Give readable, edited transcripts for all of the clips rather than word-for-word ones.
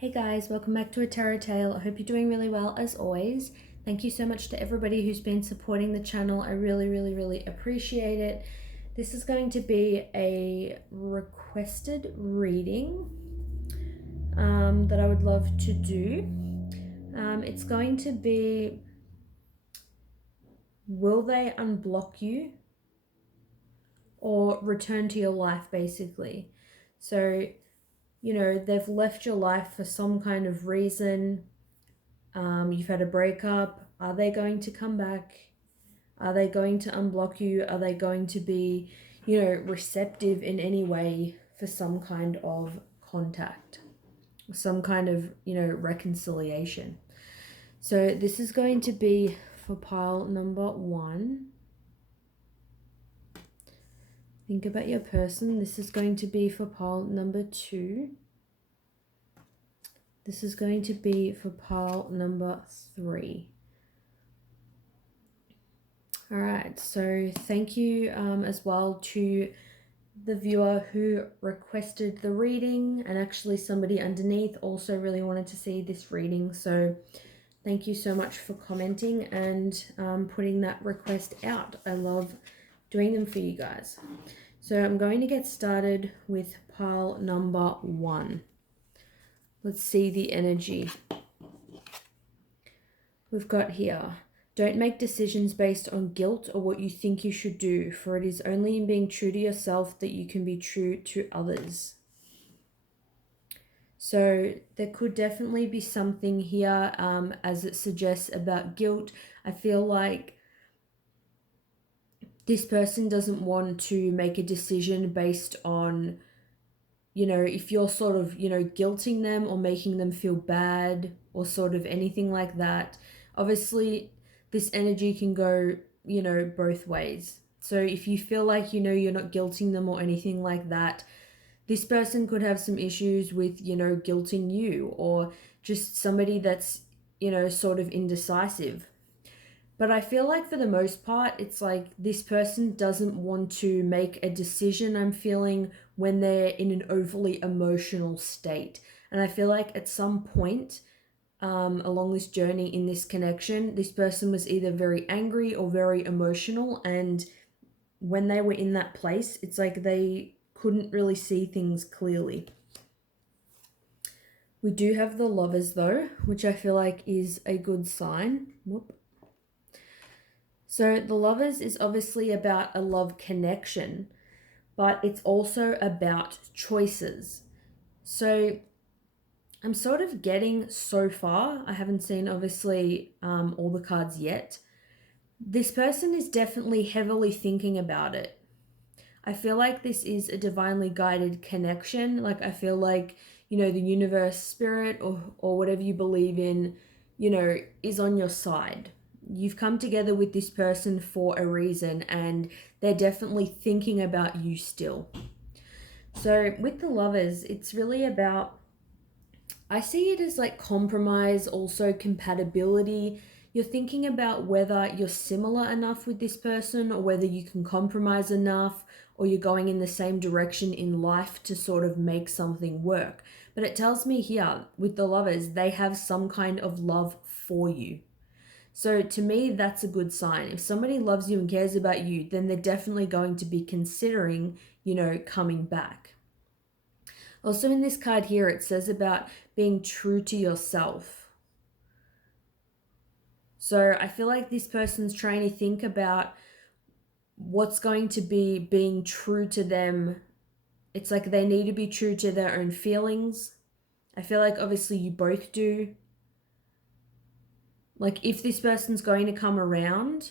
Hey guys, welcome back to a Tarot Tale. I hope you're doing really well as always. Thank you so much to everybody who's been supporting the channel. I really appreciate it. This is going to be a requested reading that I would love to do. It's going to be, will they unblock you or return to your life basically? So, you know, they've left your life for some kind of reason. You've had a breakup. Are they going to come back? Are they going to unblock you? Are they going to be, receptive in any way for some kind of contact, some kind of, reconciliation? So this is going to be for pile number 1. Think about your person. This is going to be for pile number 2. This is going to be for pile number 3. All right, so thank you as well to the viewer who requested the reading, and actually somebody underneath also really wanted to see this reading. So thank you so much for commenting and putting that request out. I love doing them for you guys. So I'm going to get started with pile number 1. Let's see the energy we've got here. Don't make decisions based on guilt or what you think you should do, for it is only in being true to yourself that you can be true to others. So there could definitely be something here as it suggests about guilt. I feel like this person doesn't want to make a decision based on, if you're sort of, guilting them or making them feel bad or sort of anything like that. Obviously, this energy can go, both ways. So if you feel like, you're not guilting them or anything like that, this person could have some issues with, guilting you, or just somebody that's, sort of indecisive. But I feel like for the most part, it's like this person doesn't want to make a decision, I'm feeling, when they're in an overly emotional state. And I feel like at some point along this journey in this connection, this person was either very angry or very emotional. And when they were in that place, it's like they couldn't really see things clearly. We do have the Lovers though, which I feel like is a good sign. Whoop. So the Lovers is obviously about a love connection, but it's also about choices. So I'm sort of getting, so far, I haven't seen obviously all the cards yet, this person is definitely heavily thinking about it. I feel like this is a divinely guided connection. Like I feel like, the universe, spirit, or whatever you believe in, is on your side. You've come together with this person for a reason, and they're definitely thinking about you still. So with the Lovers, it's really about, I see it as like compromise, also compatibility. You're thinking about whether you're similar enough with this person, or whether you can compromise enough, or you're going in the same direction in life to sort of make something work. But it tells me here with the Lovers, they have some kind of love for you. So to me, that's a good sign. If somebody loves you and cares about you, then they're definitely going to be considering, coming back. Also in this card here, it says about being true to yourself. So I feel like this person's trying to think about what's going to be being true to them. It's like they need to be true to their own feelings. I feel like obviously you both do. Like if this person's going to come around,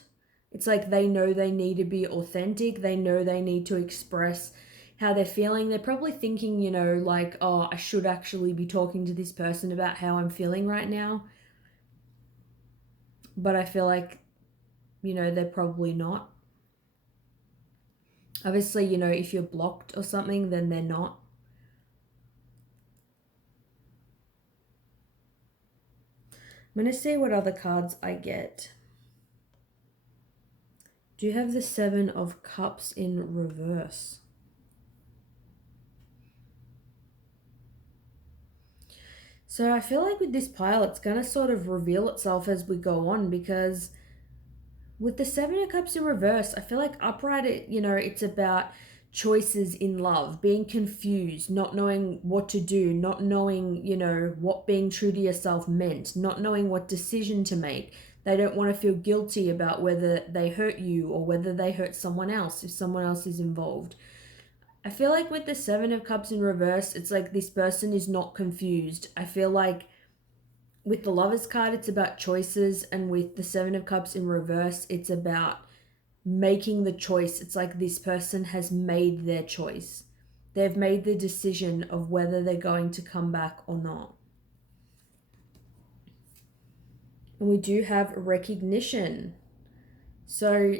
it's like they know they need to be authentic. They know they need to express how they're feeling. They're probably thinking, like, oh, I should actually be talking to this person about how I'm feeling right now. But I feel like, they're probably not. Obviously, if you're blocked or something, then they're not. I'm going to see what other cards I get. Do you have the Seven of Cups in reverse? So I feel like with this pile, it's going to sort of reveal itself as we go on, because with the Seven of Cups in reverse, I feel like upright, it's about choices in love, being confused, not knowing what to do, not knowing, what being true to yourself meant, not knowing what decision to make. They don't want to feel guilty about whether they hurt you or whether they hurt someone else if someone else is involved. I feel like with the Seven of Cups in reverse, it's like this person is not confused. I feel like with the Lovers card, it's about choices, and with the Seven of Cups in reverse, it's about making the choice. It's like this person has made their choice. They've made the decision of whether they're going to come back or not. And we do have recognition. So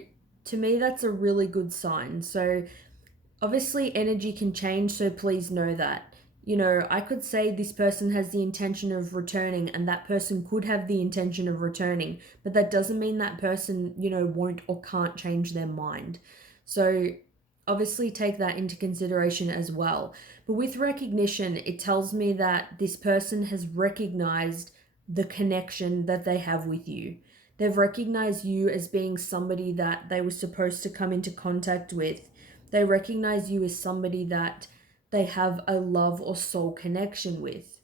to me, that's a really good sign. So obviously, energy can change, so please know that. I could say this person has the intention of returning, and that person could have the intention of returning, but that doesn't mean that person, won't or can't change their mind. So obviously, take that into consideration as well. But with recognition, it tells me that this person has recognized the connection that they have with you. They've recognized you as being somebody that they were supposed to come into contact with. They recognize you as somebody that they have a love or soul connection with.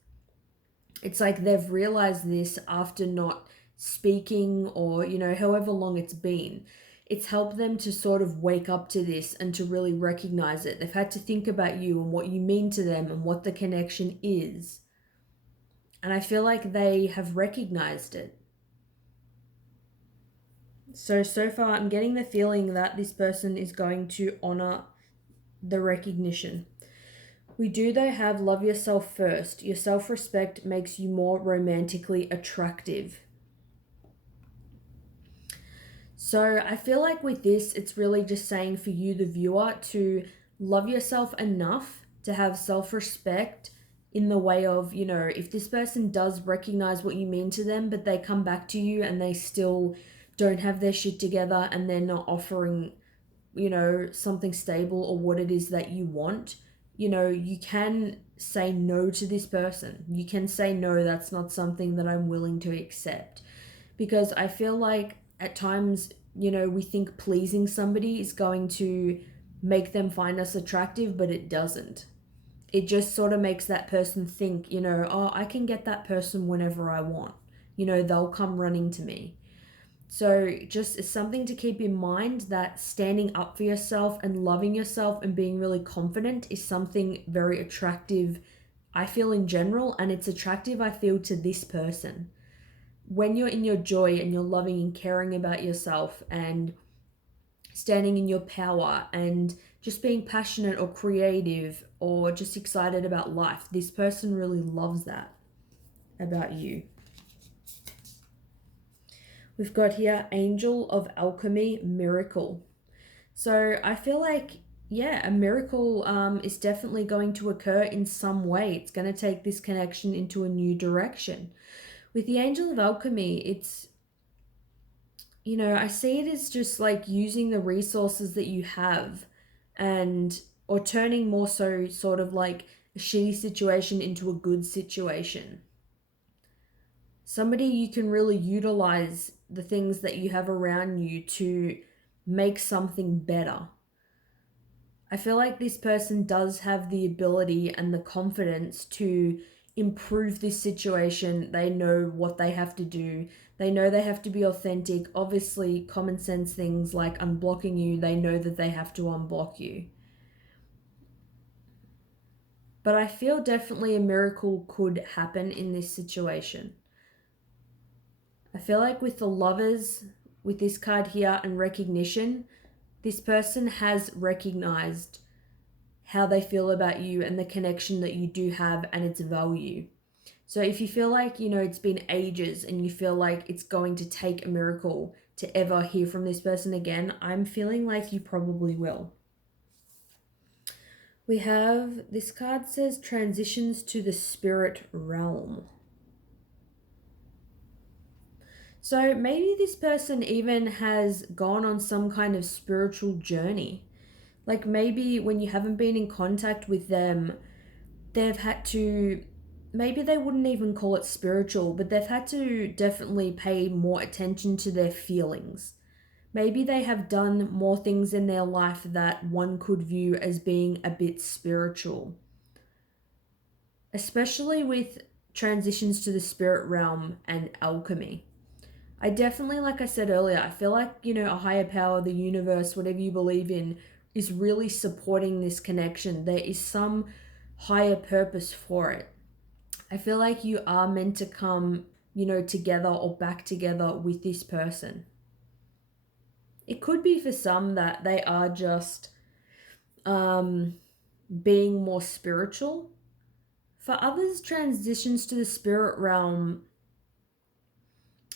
It's like they've realized this after not speaking or, however long it's been. It's helped them to sort of wake up to this and to really recognize it. They've had to think about you and what you mean to them and what the connection is. And I feel like they have recognized it. So far, I'm getting the feeling that this person is going to honor the recognition. We do, though, have love yourself first. Your self-respect makes you more romantically attractive. So I feel like with this, it's really just saying for you, the viewer, to love yourself enough to have self-respect in the way of, if this person does recognize what you mean to them, but they come back to you and they still don't have their shit together and they're not offering, something stable or what it is that you want, you can say no to this person. You can say, no, that's not something that I'm willing to accept. Because I feel like at times, we think pleasing somebody is going to make them find us attractive, but it doesn't. It just sort of makes that person think, oh, I can get that person whenever I want. They'll come running to me. So just it's something to keep in mind, that standing up for yourself and loving yourself and being really confident is something very attractive, I feel, in general, and it's attractive, I feel, to this person. When you're in your joy and you're loving and caring about yourself and standing in your power and just being passionate or creative or just excited about life, this person really loves that about you. We've got here Angel of Alchemy, Miracle. So I feel like, a miracle is definitely going to occur in some way. It's going to take this connection into a new direction. With the Angel of Alchemy, it's, I see it as just like using the resources that you have or turning more so sort of like a shitty situation into a good situation. Somebody you can really utilize the things that you have around you to make something better. I feel like this person does have the ability and the confidence to improve this situation. They know what they have to do. They know they have to be authentic. Obviously, common sense things like unblocking you, they know that they have to unblock you. But I feel definitely a miracle could happen in this situation. I feel like with the Lovers, with this card here and recognition, this person has recognized how they feel about you and the connection that you do have and its value. So if you feel like, it's been ages and you feel like it's going to take a miracle to ever hear from this person again, I'm feeling like you probably will. We have, this card says transitions to the spirit realm. So maybe this person even has gone on some kind of spiritual journey. Like maybe when you haven't been in contact with them, they've had to maybe they wouldn't even call it spiritual, but they've had to definitely pay more attention to their feelings. Maybe they have done more things in their life that one could view as being a bit spiritual, especially with transitions to the spirit realm and alchemy. I definitely, like I said earlier, I feel like, a higher power, the universe, whatever you believe in, is really supporting this connection. There is some higher purpose for it. I feel like you are meant to come, together or back together with this person. It could be for some that they are just being more spiritual. For others, transitions to the spirit realm,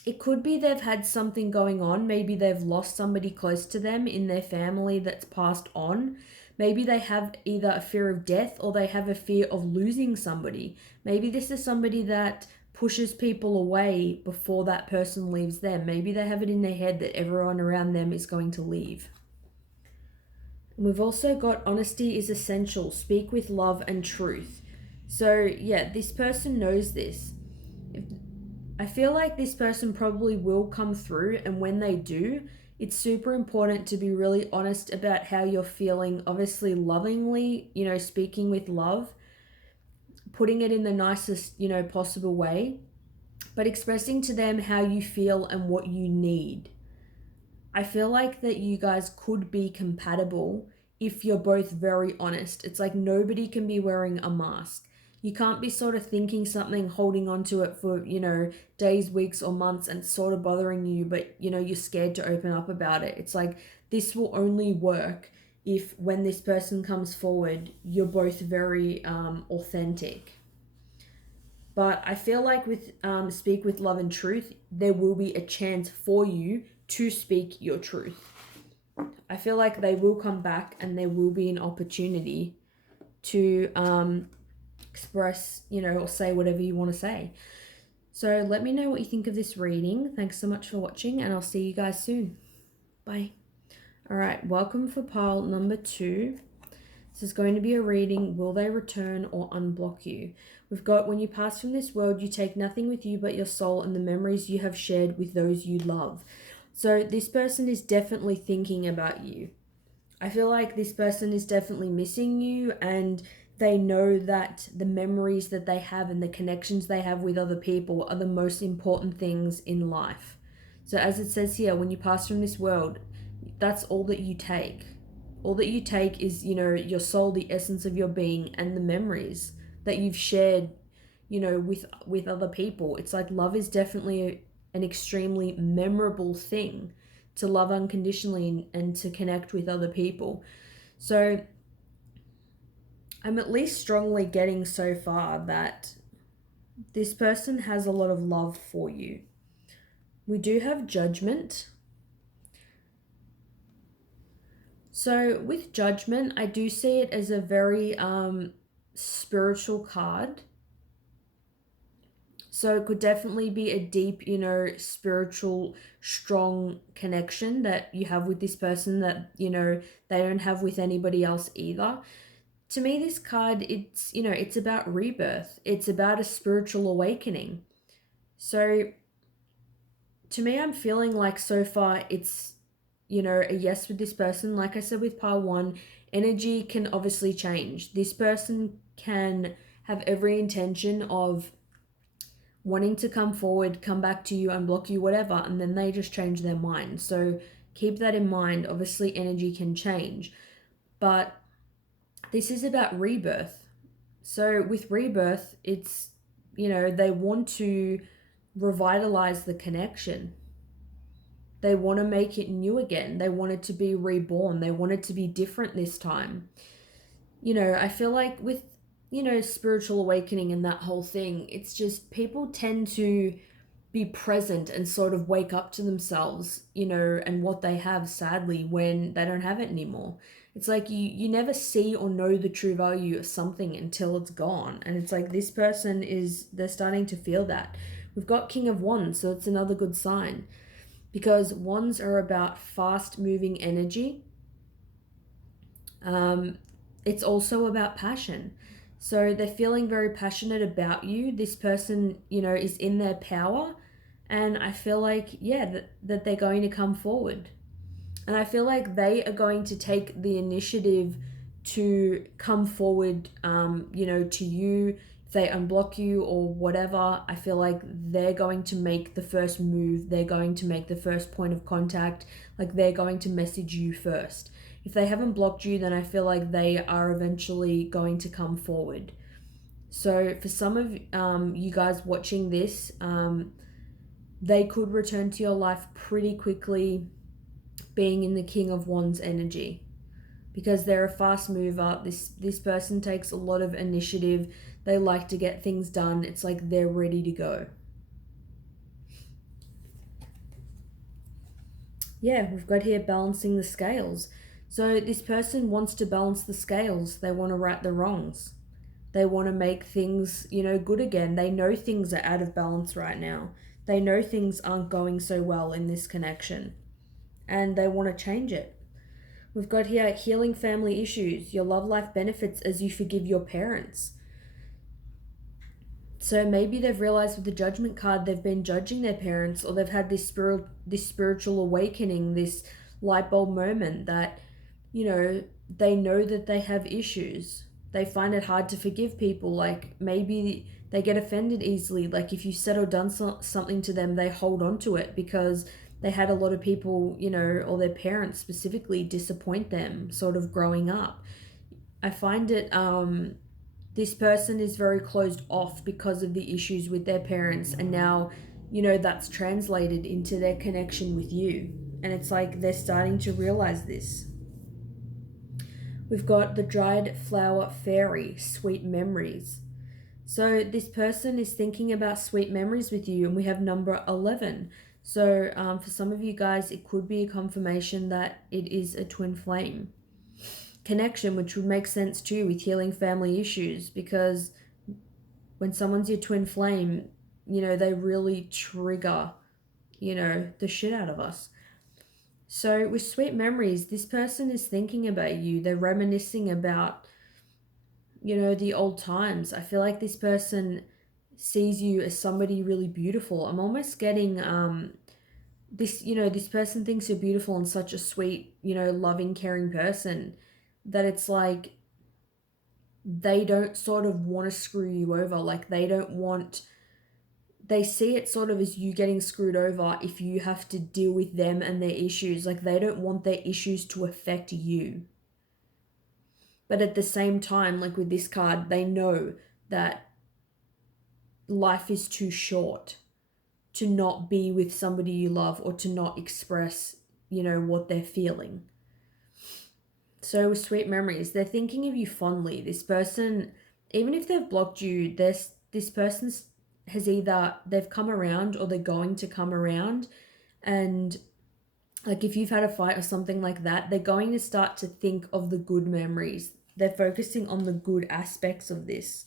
it could be they've had something going on. Maybe they've lost somebody close to them in their family that's passed on. Maybe they have either a fear of death or they have a fear of losing somebody. Maybe this is somebody that pushes people away before that person leaves them. Maybe they have it in their head that everyone around them is going to leave. We've also got honesty is essential. Speak with love and truth. So yeah, this person knows this. I feel like this person probably will come through, and when they do, it's super important to be really honest about how you're feeling. Obviously, lovingly, speaking with love, putting it in the nicest, possible way, but expressing to them how you feel and what you need. I feel like that you guys could be compatible if you're both very honest. It's like nobody can be wearing a mask. You can't be sort of thinking something, holding on to it for, days, weeks, or months and sort of bothering you, but, you're scared to open up about it. It's like this will only work if when this person comes forward, you're both very authentic. But I feel like with Speak with Love and Truth, there will be a chance for you to speak your truth. I feel like they will come back and there will be an opportunity to express, or say whatever you want to say. So let me know what you think of this reading. Thanks so much for watching, and I'll see you guys soon. Bye. All right, welcome for pile number 2. This is going to be a reading, will they return or unblock you? We've got, when you pass from this world, you take nothing with you but your soul and the memories you have shared with those you love. So this person is definitely thinking about you. I feel like this person is definitely missing you, and they know that the memories that they have and the connections they have with other people are the most important things in life. So as it says here, when you pass from this world, that's all that you take. All that you take is, your soul, the essence of your being, and the memories that you've shared, with other people. It's like love is definitely an extremely memorable thing, to love unconditionally and to connect with other people. So I'm at least strongly getting so far that this person has a lot of love for you. We do have Judgment. So with Judgment, I do see it as a very spiritual card. So it could definitely be a deep, spiritual, strong connection that you have with this person that, they don't have with anybody else either. To me, this card, it's about rebirth. It's about a spiritual awakening. So to me, I'm feeling like so far it's, a yes with this person. Like I said with pile 1, energy can obviously change. This person can have every intention of wanting to come forward, come back to you, unblock you, whatever, and then they just change their mind. So keep that in mind. Obviously, energy can change, but this is about rebirth. So with rebirth, it's, they want to revitalize the connection. They want to make it new again. They want it to be reborn. They want it to be different this time. I feel like with, spiritual awakening and that whole thing, it's just people tend to be present and sort of wake up to themselves, and what they have, sadly, when they don't have it anymore. It's like you never see or know the true value of something until it's gone. And it's like this person they're starting to feel that. We've got King of Wands, so it's another good sign, because wands are about fast moving energy. It's also about passion. So they're feeling very passionate about you. This person, is in their power. And I feel like, yeah, that they're going to come forward. And I feel like they are going to take the initiative to come forward, to you. If they unblock you or whatever, I feel like they're going to make the first move. They're going to make the first point of contact. Like they're going to message you first. If they haven't blocked you, then I feel like they are eventually going to come forward. So for some of you guys watching this, they could return to your life pretty quickly, being in the King of Wands energy, because they're a fast mover. This person takes a lot of initiative. They like to get things done. It's like they're ready to go. Yeah, we've got here balancing the scales. So this person wants to balance the scales. They want to right the wrongs. They want to make things, good again. They know things are out of balance right now. They know things aren't going so well in this connection, and they want to change it. We've got here healing family issues. Your love life benefits as you forgive your parents. So maybe they've realized with the judgment card they've been judging their parents, or they've had this spiritual awakening, this light bulb moment that, they know that they have issues. They find it hard to forgive people. Like maybe they get offended easily. Like if you said or done something to them, they hold on to it because they had a lot of people, or their parents specifically disappoint them sort of growing up. I find it this person is very closed off because of the issues with their parents, and now that's translated into their connection with you, and it's like they're starting to realize this. We've got the dried flower fairy, sweet memories. So this person is thinking about sweet memories with you, and we have number 11. So for some of you guys, it could be a confirmation that it is a twin flame connection, which would make sense too with healing family issues, because when someone's your twin flame, they really trigger, the shit out of us. So with sweet memories, this person is thinking about you. They're reminiscing about, the old times. I feel like this person sees you as somebody really beautiful. I'm almost getting this person thinks you're beautiful and such a sweet, loving, caring person, that it's like they don't sort of want to screw you over. Like they see it sort of as you getting screwed over if you have to deal with them and their issues. Like they don't want their issues to affect you. But at the same time, like with this card, they know that life is too short to not be with somebody you love, or to not express, what they're feeling. So with sweet memories, they're thinking of you fondly. This person, even if they've blocked you, this person has either they've come around or they're going to come around. And like if you've had a fight or something like that, they're going to start to think of the good memories. They're focusing on the good aspects of this.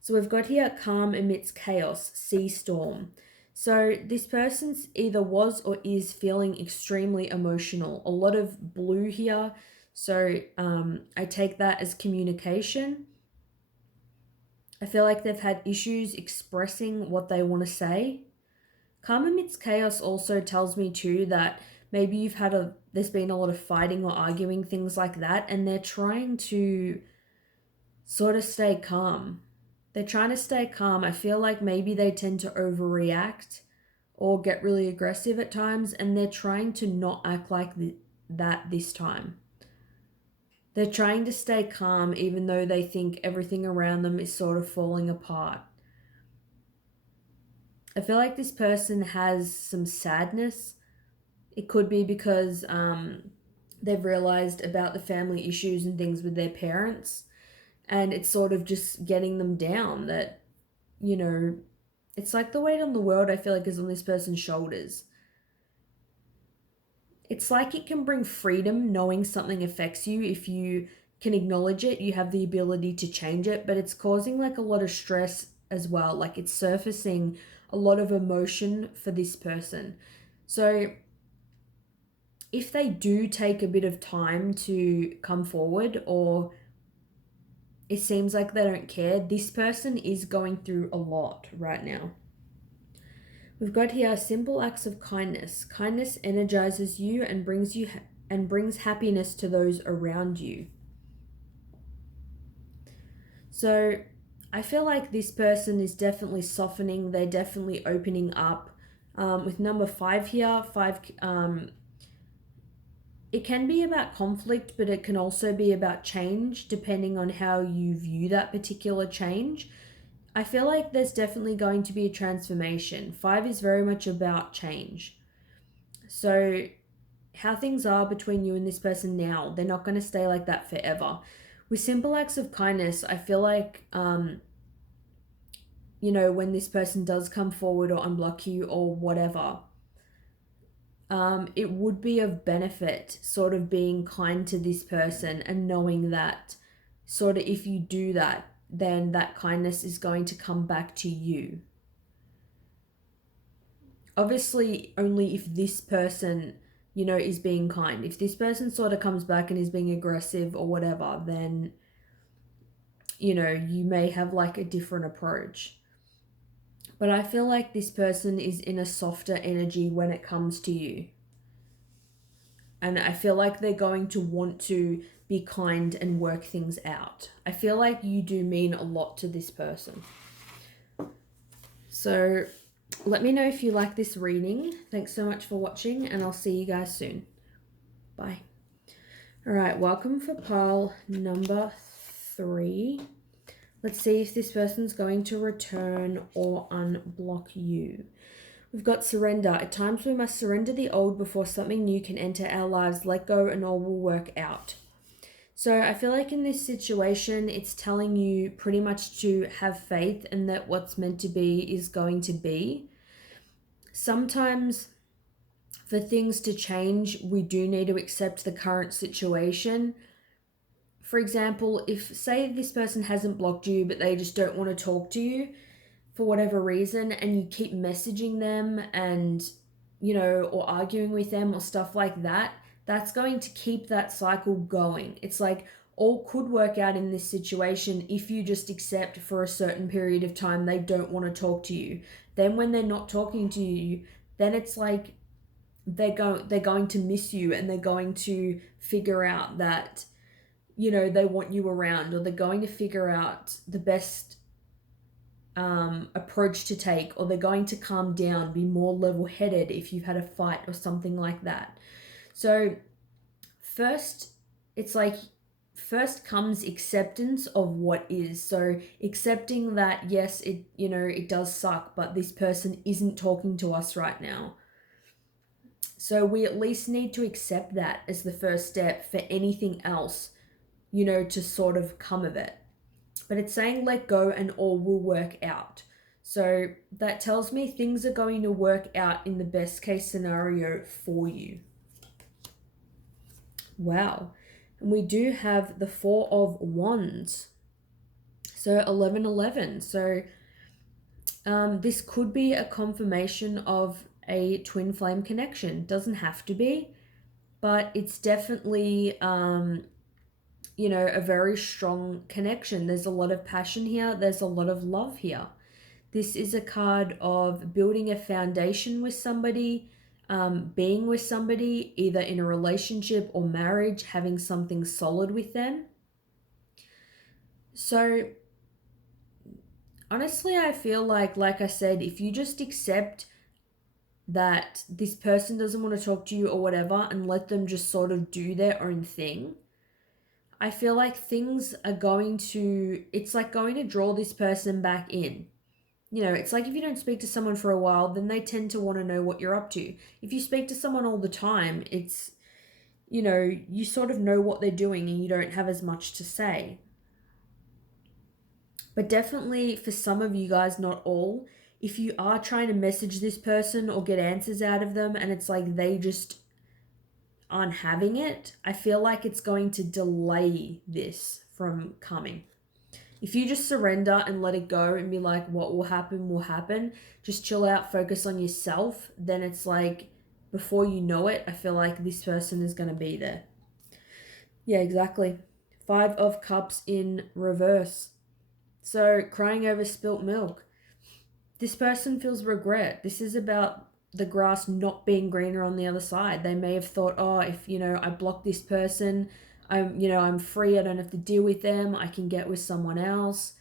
So we've got here calm amidst chaos, sea storm. So this person's either was or is feeling extremely emotional. A lot of blue here. So I take that as communication. I feel like they've had issues expressing what they want to say. Calm amidst chaos also tells me too that maybe there's been a lot of fighting or arguing, things like that, and they're trying to sort of stay calm. They're trying to stay calm. I feel like maybe they tend to overreact or get really aggressive at times, and they're trying to not act like that this time. They're trying to stay calm even though they think everything around them is sort of falling apart. I feel like this person has some sadness. It could be because they've realized about the family issues and things with their parents, and it's sort of just getting them down that, it's like the weight on the world, I feel like, is on this person's shoulders. It's like it can bring freedom knowing something affects you. If you can acknowledge it, you have the ability to change it, but it's causing like a lot of stress as well. Like it's surfacing a lot of emotion for this person. So if they do take a bit of time to come forward, or it seems like they don't care. This person is going through a lot right now. We've got here simple acts of kindness. Kindness energizes you and brings happiness to those around you. So I feel like this person is definitely softening. They're definitely opening up. With number 5 here, it can be about conflict, but it can also be about change, depending on how you view that particular change. I feel like there's definitely going to be a transformation. 5 is very much about change. So how things are between you and this person now, they're not going to stay like that forever. With simple acts of kindness, I feel like, when this person does come forward or unblock you or whatever, it would be of benefit sort of being kind to this person and knowing that sort of if you do that, then that kindness is going to come back to you. Obviously, only if this person, is being kind. If this person sort of comes back and is being aggressive or whatever, then, you may have like a different approach. But I feel like this person is in a softer energy when it comes to you. And I feel like they're going to want to be kind and work things out. I feel like you do mean a lot to this person. So let me know if you like this reading. Thanks so much for watching, and I'll see you guys soon. Bye. All right, welcome for pile number 3. Let's see if this person's going to return or unblock you. We've got surrender. At times we must surrender the old before something new can enter our lives. Let go and all will work out. So I feel like in this situation, it's telling you pretty much to have faith and that what's meant to be is going to be. Sometimes for things to change, we do need to accept the current situation. For example, if say this person hasn't blocked you, but they just don't want to talk to you for whatever reason, and you keep messaging them and, or arguing with them or stuff like that, that's going to keep that cycle going. It's like all could work out in this situation if you just accept for a certain period of time they don't want to talk to you. Then when they're not talking to you, then it's like they're going to miss you, and they're going to figure out that they want you around, or they're going to figure out the best approach to take, or they're going to calm down, be more level-headed if you've had a fight or something like that. So first comes acceptance of what is. So accepting that, yes, it does suck, but this person isn't talking to us right now. So we at least need to accept that as the first step for anything else, to sort of come of it. But it's saying let go and all will work out. So that tells me things are going to work out in the best case scenario for you. Wow. And we do have the 4 of Wands. So 1111. So this could be a confirmation of a twin flame connection. Doesn't have to be, but it's definitely a very strong connection. There's a lot of passion here. There's a lot of love here. This is a card of building a foundation with somebody, being with somebody, either in a relationship or marriage, having something solid with them. So honestly, I feel like I said, if you just accept that this person doesn't want to talk to you or whatever, and let them just sort of do their own thing, I feel like things are it's like going to draw this person back in. It's like if you don't speak to someone for a while, then they tend to want to know what you're up to. If you speak to someone all the time, it's, you sort of know what they're doing and you don't have as much to say. But definitely for some of you guys, not all, if you are trying to message this person or get answers out of them and it's like they just aren't having it, I feel like it's going to delay this from coming. If you just surrender and let it go and be like, what will happen, just chill out, focus on yourself, then it's like, before you know it, I feel like this person is going to be there. Yeah, exactly. Five of Cups in reverse. So crying over spilt milk. This person feels regret. This is about the grass not being greener on the other side. They may have thought, oh, if, I block this person, I'm free. I don't have to deal with them. I can get with someone else.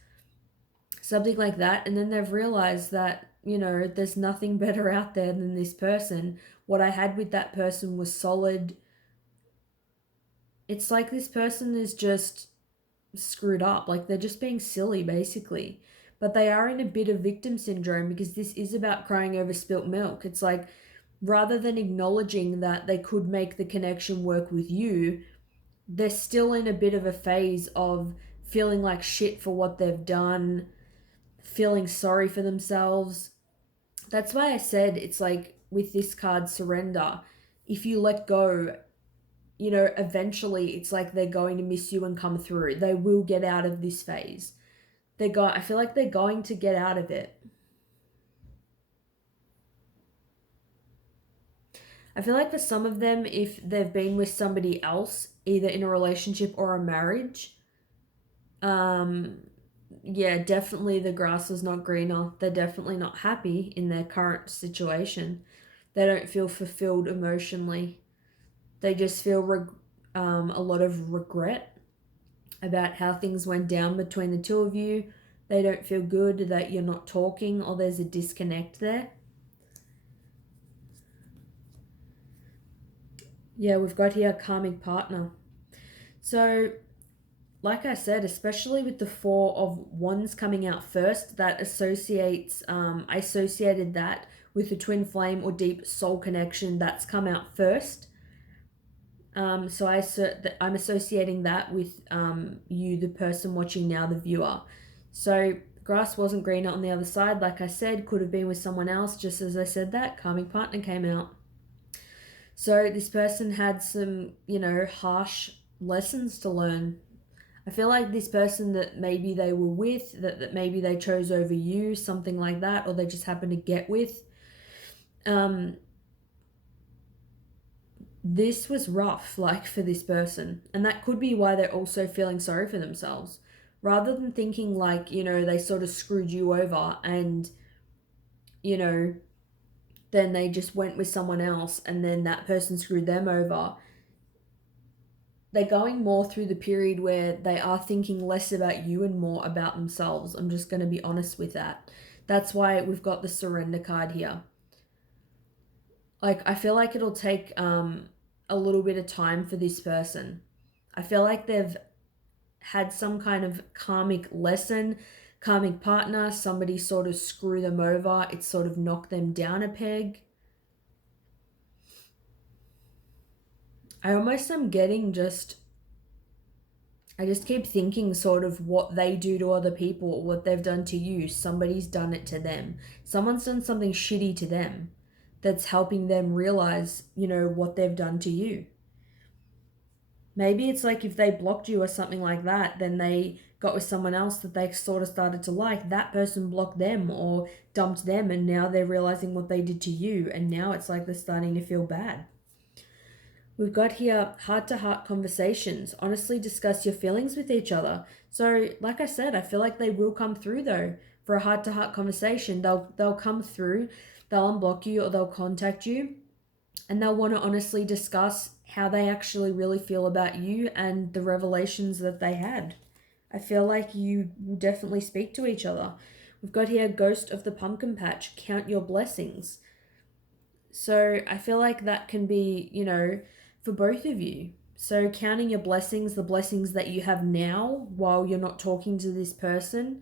Something like that. And then they've realized that, there's nothing better out there than this person. What I had with that person was solid. It's like this person is just screwed up. Like they're just being silly, basically. But they are in a bit of victim syndrome because this is about crying over spilt milk. It's like rather than acknowledging that they could make the connection work with you, they're still in a bit of a phase of feeling like shit for what they've done, feeling sorry for themselves. That's why I said it's like with this card, surrender. If you let go, eventually it's like they're going to miss you and come through. They will get out of this phase. I feel like they're going to get out of it. I feel like for some of them, if they've been with somebody else, either in a relationship or a marriage, yeah, definitely the grass is not greener. They're definitely not happy in their current situation. They don't feel fulfilled emotionally. They just feel a lot of regret about how things went down between the two of you. They don't feel good that you're not talking or there's a disconnect there. Yeah, we've got here karmic partner. So, like I said, especially with the Four of Wands coming out first, that associates, I associated that with the twin flame or deep soul connection that's come out first. So I'm associating that with you, the person watching now, the viewer. So grass wasn't greener on the other side, like I said, could have been with someone else. Just as I said that, karmic partner came out. So this person had some, harsh lessons to learn. I feel like this person that maybe they were with, that maybe they chose over you, something like that, or they just happened to get with. This was rough, like, for this person. And that could be why they're also feeling sorry for themselves. Rather than thinking like, they sort of screwed you over and, then they just went with someone else and then that person screwed them over. They're going more through the period where they are thinking less about you and more about themselves. I'm just going to be honest with that. That's why we've got the surrender card here. Like, I feel like it'll take a little bit of time for this person. I feel like they've had some kind of karmic lesson, karmic partner, somebody sort of screw them over. It sort of knocked them down a peg. I almost am getting I just keep thinking sort of what they do to other people or what they've done to you. Somebody's done it to them. Someone's done something shitty to them that's helping them realize, what they've done to you. Maybe it's like if they blocked you or something like that, then they got with someone else that they sort of started to like. That person blocked them or dumped them, and now they're realizing what they did to you, and now it's like they're starting to feel bad. We've got here heart-to-heart conversations. Honestly discuss your feelings with each other. So, like I said, I feel like they will come through though for a heart-to-heart conversation. They'll come through, they'll unblock you or they'll contact you, and they'll want to honestly discuss how they actually really feel about you and the revelations that they had. I feel like you will definitely speak to each other. We've got here Ghost of the Pumpkin Patch. Count your blessings. So I feel like that can be, for both of you. So counting your blessings, the blessings that you have now while you're not talking to this person,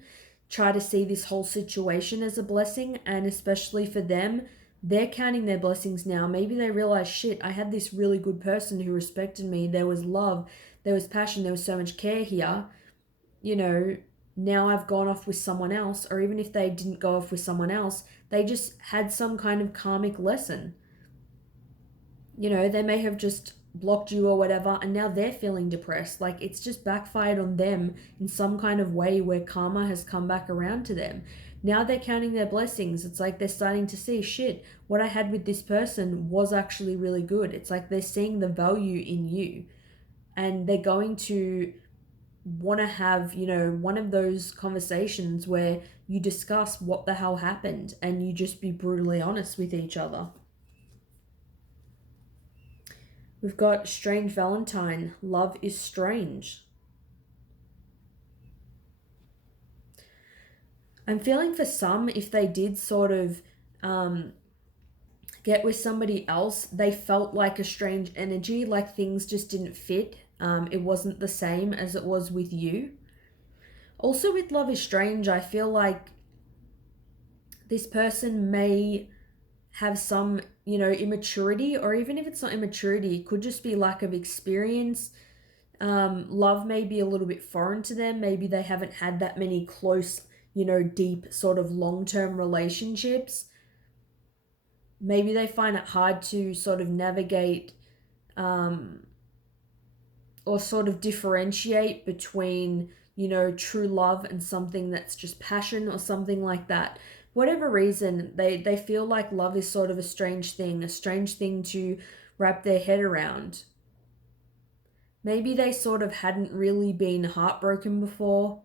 try to see this whole situation as a blessing. And especially for them, they're counting their blessings now. Maybe they realize, shit, I had this really good person who respected me. There was love, there was passion, there was so much care here. Now I've gone off with someone else, or even if they didn't go off with someone else, they just had some kind of karmic lesson. They may have just blocked you or whatever, and now they're feeling depressed. Like, it's just backfired on them in some kind of way where karma has come back around to them. Now they're counting their blessings. It's like they're starting to see, shit, what I had with this person was actually really good. It's like they're seeing the value in you, and they're going to want to have, you know, one of those conversations where you discuss what the hell happened and you just be brutally honest with each other. We've got Strange Valentine. Love is strange. I'm feeling for some, if they did sort of get with somebody else, they felt like a strange energy, like things just didn't fit. It wasn't the same as it was with you. Also, with Love is Strange, I feel like this person may have some, you know, immaturity, or even if it's not immaturity, it could just be lack of experience. Love may be a little bit foreign to them. Maybe they haven't had that many close, you know, deep sort of long-term relationships. Maybe they find it hard to sort of navigate or sort of differentiate between, you know, true love and something that's just passion or something like that. Whatever reason, they feel like love is sort of a strange thing to wrap their head around. Maybe they sort of hadn't really been heartbroken before.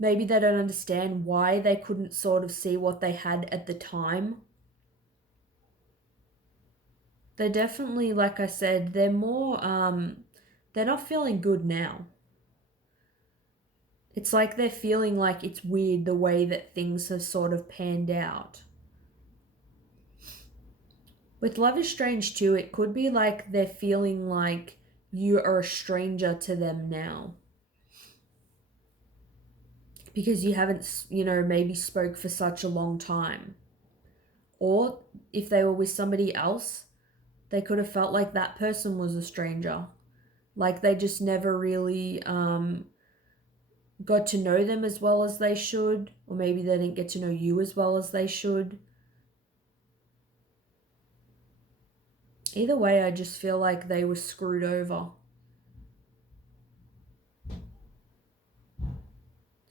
Maybe they don't understand why they couldn't sort of see what they had at the time. They're definitely, like I said, they're more, they're not feeling good now. It's like they're feeling like it's weird the way that things have sort of panned out. With Love is Strange too, it could be like they're feeling like you are a stranger to them now. Because you haven't, you know, maybe spoke for such a long time. Or if they were with somebody else, they could have felt like that person was a stranger. Like they just never really got to know them as well as they should. Or maybe they didn't get to know you as well as they should. Either way, I just feel like they were screwed over.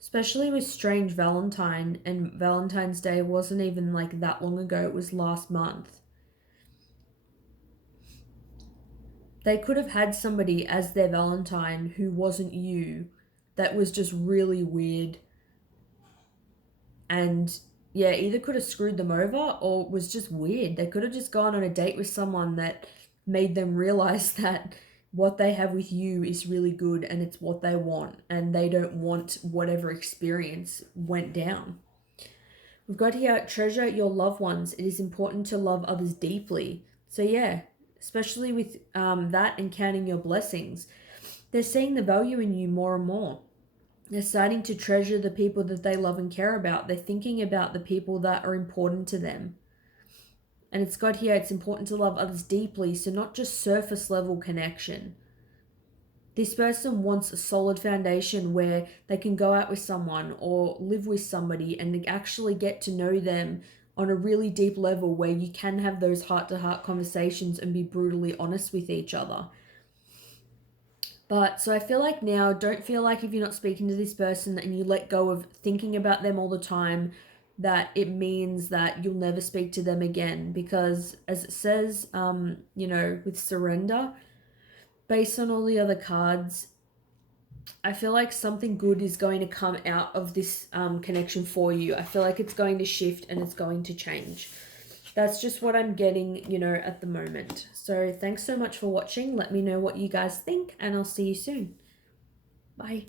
Especially with Strange Valentine, and Valentine's Day wasn't even like that long ago, it was last month. They could have had somebody as their Valentine who wasn't you, that was just really weird. And yeah, either could have screwed them over or was just weird. They could have just gone on a date with someone that made them realize that what they have with you is really good and it's what they want, and they don't want whatever experience went down. We've got here, treasure your loved ones. It is important to love others deeply. So yeah, especially with that and counting your blessings, they're seeing the value in you more and more. They're starting to treasure the people that they love and care about. They're thinking about the people that are important to them. And it's got here, it's important to love others deeply, so not just surface level connection. This person wants a solid foundation where they can go out with someone or live with somebody and actually get to know them on a really deep level where you can have those heart-to-heart conversations and be brutally honest with each other. But so I feel like now, don't feel like if you're not speaking to this person and you let go of thinking about them all the time, that it means that you'll never speak to them again. Because as it says, you know, with surrender, based on all the other cards, I feel like something good is going to come out of this connection for you. I feel like it's going to shift and it's going to change. That's just what I'm getting, you know, at the moment. So thanks so much for watching. Let me know what you guys think, and I'll see you soon. Bye.